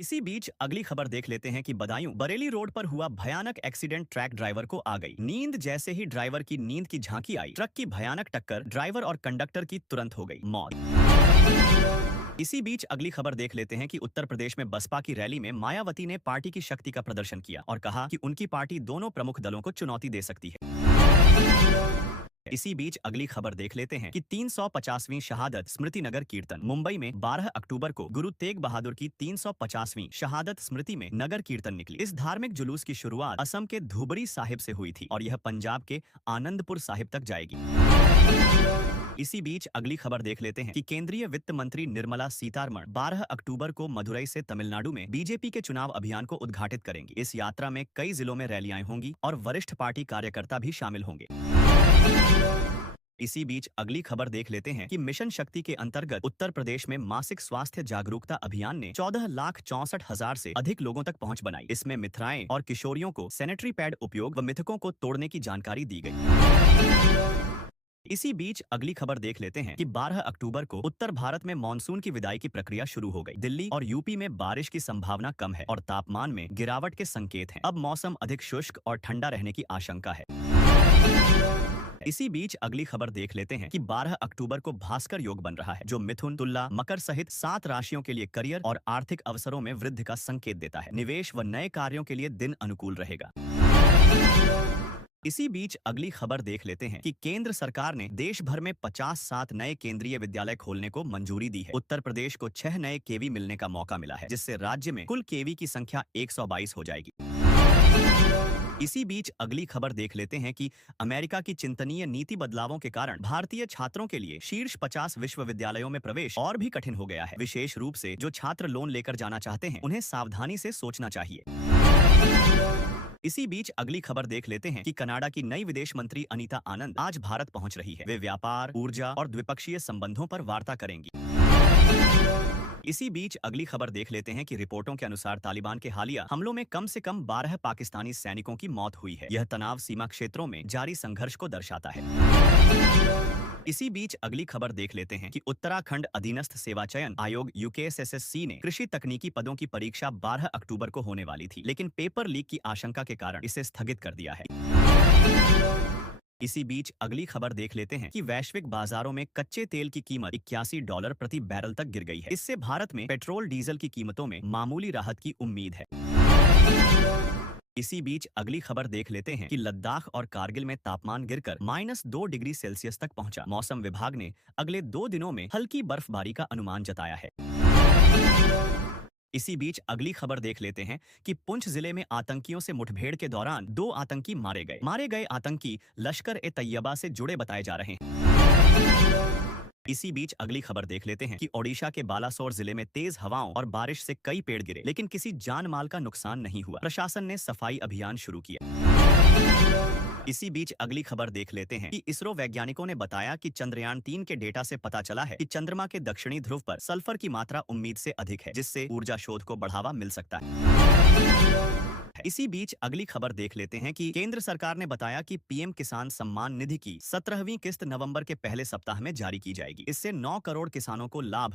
इसी बीच अगली खबर देख लेते हैं कि बदायूं बरेली रोड पर हुआ भयानक एक्सीडेंट। ट्रक ड्राइवर को आ गई नींद। जैसे ही ड्राइवर की नींद की झांकी आई, ट्रक की भयानक टक्कर ड्राइवर और कंडक्टर की तुरंत हो गई मौत। इसी बीच अगली खबर देख लेते हैं कि उत्तर प्रदेश में बसपा की रैली में मायावती ने पार्टी की शक्ति का प्रदर्शन किया और कहा कि उनकी पार्टी दोनों प्रमुख दलों को चुनौती दे सकती है। इसी बीच अगली खबर देख लेते हैं कि 350वीं शहादत स्मृति नगर कीर्तन। मुंबई में 12 अक्टूबर को गुरु तेग बहादुर की 350वीं शहादत स्मृति में नगर कीर्तन निकली। इस धार्मिक जुलूस की शुरुआत असम के धुबरी साहिब से हुई थी और यह पंजाब के आनंदपुर साहिब तक जाएगी। इसी बीच अगली खबर देख लेते हैं कि केंद्रीय वित्त मंत्री निर्मला सीतारमण 12 अक्टूबर को मदुरई से तमिलनाडु में बीजेपी के चुनाव अभियान को उद्घाटित करेंगी। इस यात्रा में कई जिलों में रैलियां होंगी और वरिष्ठ पार्टी कार्यकर्ता भी शामिल होंगे। इसी बीच अगली खबर देख लेते हैं कि मिशन शक्ति के अंतर्गत उत्तर प्रदेश में मासिक स्वास्थ्य जागरूकता अभियान ने 14,64,000 से अधिक लोगों तक पहुंच बनाई। इसमें मिथराएं और किशोरियों को सैनिटरी पैड उपयोग व मिथकों को तोड़ने की जानकारी दी गई। इसी बीच अगली खबर देख लेते हैं कि 12 अक्टूबर को उत्तर भारत में मानसून की विदाई की प्रक्रिया शुरू हो गई। दिल्ली और यूपी में बारिश की संभावना कम है और तापमान में गिरावट के संकेत हैं। अब मौसम अधिक शुष्क और ठंडा रहने की आशंका है। इसी बीच अगली खबर देख लेते हैं कि 12 अक्टूबर को भास्कर योग बन रहा है, जो मिथुन, तुला, मकर सहित 7 राशियों के लिए करियर और आर्थिक अवसरों में वृद्धि का संकेत देता है। निवेश व नए कार्यों के लिए दिन अनुकूल रहेगा। इसी बीच अगली खबर देख लेते हैं कि केंद्र सरकार ने देश भर में 57 नए केंद्रीय विद्यालय खोलने को मंजूरी दी है। उत्तर प्रदेश को 6 नए केवी मिलने का मौका मिला है, जिससे राज्य में कुल केवी की संख्या 122 हो जाएगी। इसी बीच अगली खबर देख लेते हैं कि अमेरिका की चिंतनीय नीति बदलावों के कारण भारतीय छात्रों के लिए शीर्ष 50 विश्वविद्यालयों में प्रवेश और भी कठिन हो गया है। विशेष रूप से जो छात्र लोन लेकर जाना चाहते हैं, उन्हें सावधानी से सोचना चाहिए। इसी बीच अगली खबर देख लेते हैं कि कनाडा की नई विदेश मंत्री अनीता आनंद आज भारत पहुंच रही है। वे व्यापार, ऊर्जा और द्विपक्षीय संबंधों पर वार्ता करेंगी। इसी बीच अगली खबर देख लेते हैं कि रिपोर्टों के अनुसार तालिबान के हालिया हमलों में कम से कम 12 पाकिस्तानी सैनिकों की मौत हुई है। यह तनाव सीमा क्षेत्रों में जारी संघर्ष को दर्शाता है। इसी बीच अगली खबर देख लेते हैं कि उत्तराखंड अधीनस्थ सेवा चयन आयोग यूकेएसएससी ने कृषि तकनीकी पदों की परीक्षा 12 अक्टूबर को होने वाली थी, लेकिन पेपर लीक की आशंका के कारण इसे स्थगित कर दिया है। इसी बीच अगली खबर देख लेते हैं कि वैश्विक बाजारों में कच्चे तेल की कीमत $81 प्रति बैरल तक गिर गई है। इससे भारत में पेट्रोल डीजल की कीमतों में मामूली राहत की उम्मीद है। इसी बीच अगली खबर देख लेते हैं कि लद्दाख और कारगिल में तापमान गिरकर -2 डिग्री सेल्सियस तक पहुंचा। मौसम विभाग ने अगले 2 दिनों में हल्की बर्फबारी का अनुमान जताया है। इसी बीच अगली खबर देख लेते हैं कि पुंछ जिले में आतंकियों से मुठभेड़ के दौरान 2 आतंकी मारे गए। मारे गए आतंकी लश्कर-ए-तैयबा से जुड़े बताए जा रहे हैं। इसी बीच अगली खबर देख लेते हैं कि ओडिशा के बालासोर जिले में तेज हवाओं और बारिश से कई पेड़ गिरे, लेकिन किसी जान माल का नुकसान नहीं हुआ। प्रशासन ने सफाई अभियान शुरू किया। इसी बीच अगली खबर देख लेते हैं कि इसरो वैज्ञानिकों ने बताया कि चंद्रयान 3 के डेटा से पता चला है कि चंद्रमा के दक्षिणी ध्रुव पर सल्फर की मात्रा उम्मीद से अधिक है, जिससे ऊर्जा शोध को बढ़ावा मिल सकता है। इसी बीच अगली खबर देख लेते हैं कि केंद्र सरकार ने बताया कि पीएम किसान सम्मान निधि की 17वीं किस्त नवंबर के पहले सप्ताह में जारी की जाएगी। इससे 9 करोड़ किसानों को लाभ